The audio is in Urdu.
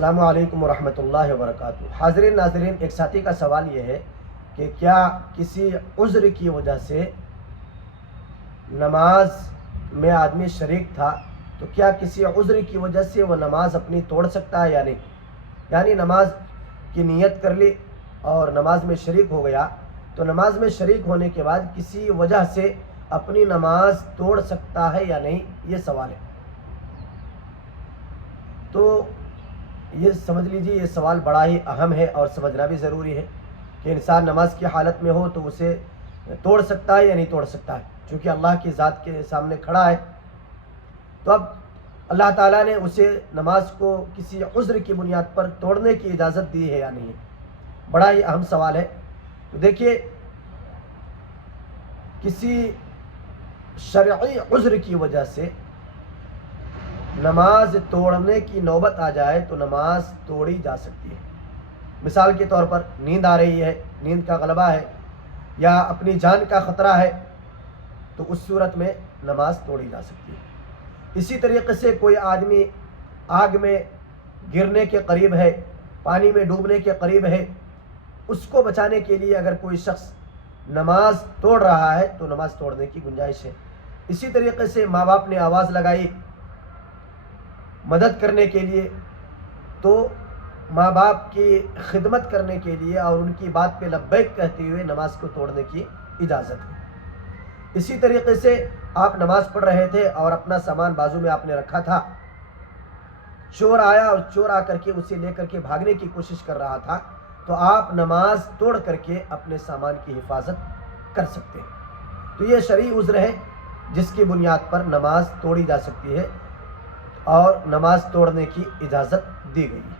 السلام علیکم ورحمۃ اللہ وبرکاتہ۔ حاضرین ناظرین، ایک ساتھی کا سوال یہ ہے کہ کیا کسی عذر کی وجہ سے نماز میں آدمی شریک تھا تو کیا کسی عذر کی وجہ سے وہ نماز اپنی توڑ سکتا ہے یا نہیں؟ یعنی نماز کی نیت کر لی اور نماز میں شریک ہو گیا تو نماز میں شریک ہونے کے بعد کسی وجہ سے اپنی نماز توڑ سکتا ہے یا نہیں، یہ سوال ہے۔ تو یہ سمجھ لیجیے، یہ سوال بڑا ہی اہم ہے اور سمجھنا بھی ضروری ہے کہ انسان نماز کی حالت میں ہو تو اسے توڑ سکتا ہے یا نہیں توڑ سکتا ہے، چونکہ اللہ کی ذات کے سامنے کھڑا ہے۔ تو اب اللہ تعالیٰ نے اسے نماز کو کسی عذر کی بنیاد پر توڑنے کی اجازت دی ہے یا نہیں، بڑا ہی اہم سوال ہے۔ تو دیکھیے، کسی شرعی عذر کی وجہ سے نماز توڑنے کی نوبت آ جائے تو نماز توڑی جا سکتی ہے۔ مثال کے طور پر نیند آ رہی ہے، نیند کا غلبہ ہے یا اپنی جان کا خطرہ ہے، تو اس صورت میں نماز توڑی جا سکتی ہے۔ اسی طریقے سے کوئی آدمی آگ میں گرنے کے قریب ہے، پانی میں ڈوبنے کے قریب ہے، اس کو بچانے کے لیے اگر کوئی شخص نماز توڑ رہا ہے تو نماز توڑنے کی گنجائش ہے۔ اسی طریقے سے ماں باپ نے آواز لگائی مدد کرنے کے لیے، تو ماں باپ کی خدمت کرنے کے لیے اور ان کی بات پہ لبیک کہتے ہوئے نماز کو توڑنے کی اجازت ہے۔ اسی طریقے سے آپ نماز پڑھ رہے تھے اور اپنا سامان بازو میں آپ نے رکھا تھا، چور آیا اور چور آ کر کے اسے لے کر کے بھاگنے کی کوشش کر رہا تھا، تو آپ نماز توڑ کر کے اپنے سامان کی حفاظت کر سکتے ہیں۔ تو یہ شرعی عذر ہے جس کی بنیاد پر نماز توڑی جا سکتی ہے اور نماز توڑنے کی اجازت دی گئی ہے۔